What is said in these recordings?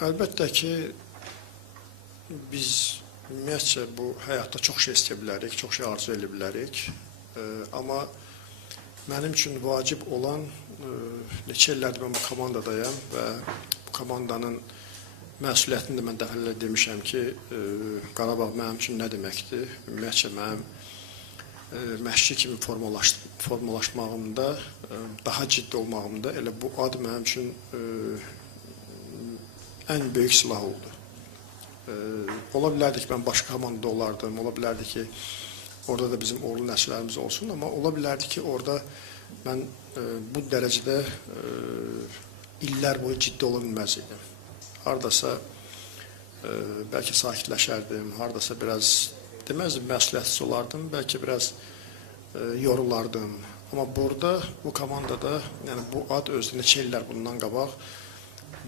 Əlbəttə ki, biz ümumiyyətcə bu həyatda çox şey istəyə bilərik, çox şey arzu edə bilərik. Amma mənim üçün vacib olan, neçə illərdir mən bu komandadayam və bu komandanın məsuliyyətini də mən dəfələrlə demişəm ki, Qarabağ mənim üçün nə deməkdir? Ümumiyyətcə mənim məşqçi kimi formalaşmağımda, daha ciddi olmağımda elə bu ad mənim üçün ən böyük silah oldu. Ola bilərdi ki, mən başqa komandada olardım, ola bilərdi ki, orada da bizim uğurlu nəsillərimiz olsun, amma ola bilərdi ki, orada mən bu dərəcədə illər boyu ciddi ola bilməz idim. Hardasa bəlkə sakitləşərdim, hardasa biraz deməzdim, məsuliyyətsiz olardım, bəlkə biraz yorulardım. Amma burada, bu komandada, yəni bu ad özü neçə illər bundan qabaq,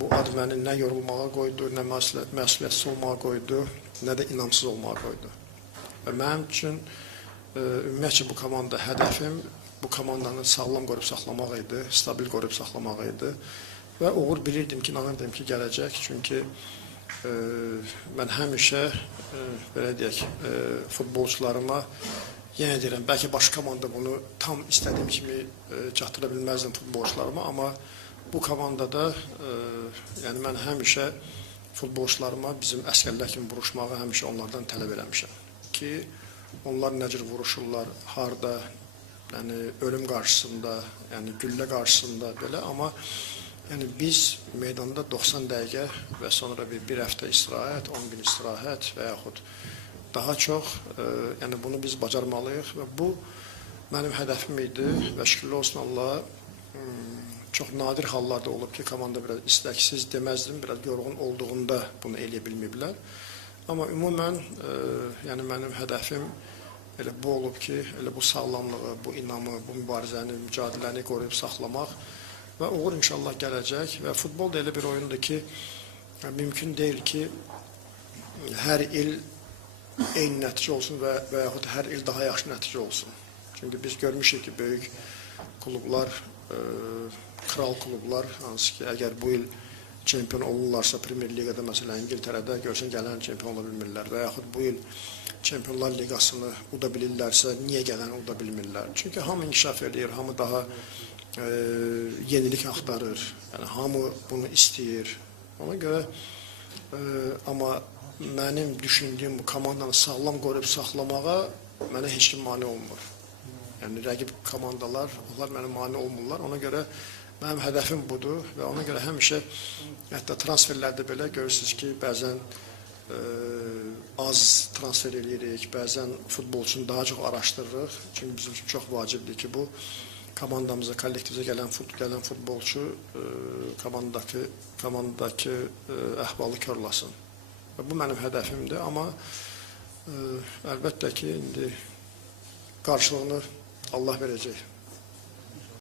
bu ad məni nə yorulmağa qoydu, nə məsuliyyətsiz olmağa qoydu, nə də inamsız olmağa qoydu. Və mənim üçün ümumiyyətcə bu komanda hədəfim bu komandanı sağlam qorub saxlamaq idi, stabil qorub saxlamaq idi. Və uğur bilirdim ki, inanırdım ki, gələcək. Çünki mən həmişə, belə deyək, futbolçularıma yenə deyirəm, bəlkə başqa komanda bunu tam istədiyim kimi çatdıra bilməzdim futbolçularıma, amma bu komandada yəni mən həmişə futbolçularıma bizim əsgərlər kimi vuruşmağı həmişə onlardan tələb eləmişəm ki, onlar nə cür vuruşurlar, harda, yəni ölüm qarşısında, yəni güllə qarşısında belə, amma yəni biz meydanda 90 dəqiqə və sonra bir həftə istirahət, 10 gün istirahət və yaxud daha çox, yəni bunu biz bacarmalıyıq və bu mənim hədəfim idi və şükürlər olsun Allaha, çox nadir hallarda olub ki, komanda biraz istəksiz deməzdim, biraz yorğun olduğunda bunu eləyə bilməyiblər. Amma ümumən, yəni mənim hədəfim elə bu olub ki, elə bu sağlamlığı, bu inamı, bu mübarizəni, mücadiləni qoruyub saxlamaq və uğur inşallah gələcək. Və futbol da elə bir oyundur ki, mümkün deyil ki, hər il eyni nəticə olsun və yaxud hər il daha yaxşı nəticə olsun. Çünki biz görmüşük ki, böyük klublar, kral klublar, hansı ki, əgər bu il çempion olurlarsa Premier Liqada, məsələn, İngiltərədə görsən gələn çempion ola bilmirlər və yaxud bu il Çempionlar Liqasını uda bilirlərsə, niyə gələni uda bilmirlər? Çünki hamı inkişaf edir, hamı daha yenilik axtarır, yəni hamı bunu istəyir. Ona görə, amma mənim düşündüyüm bu komandanı sağlam qoruyub saxlamağa mənə heç kim mane olmur. Yəni rəqib komandalar, onlar mənə mane olmurlar. Ona görə mənim hədəfim budur və ona görə həmişə, hətta transferlərdə belə görürsünüz ki, bəzən az transfer edirik, bəzən futbolçunu daha çox araşdırırıq. Çünki bizim üçün çox vacibdir ki, bu komandamıza, kollektivizə gələn futbolçu komandadakı əhvalı korlasın. Və bu mənim hədəfimdir, amma əlbəttə ki, indi qarşılığını Allah verəcək.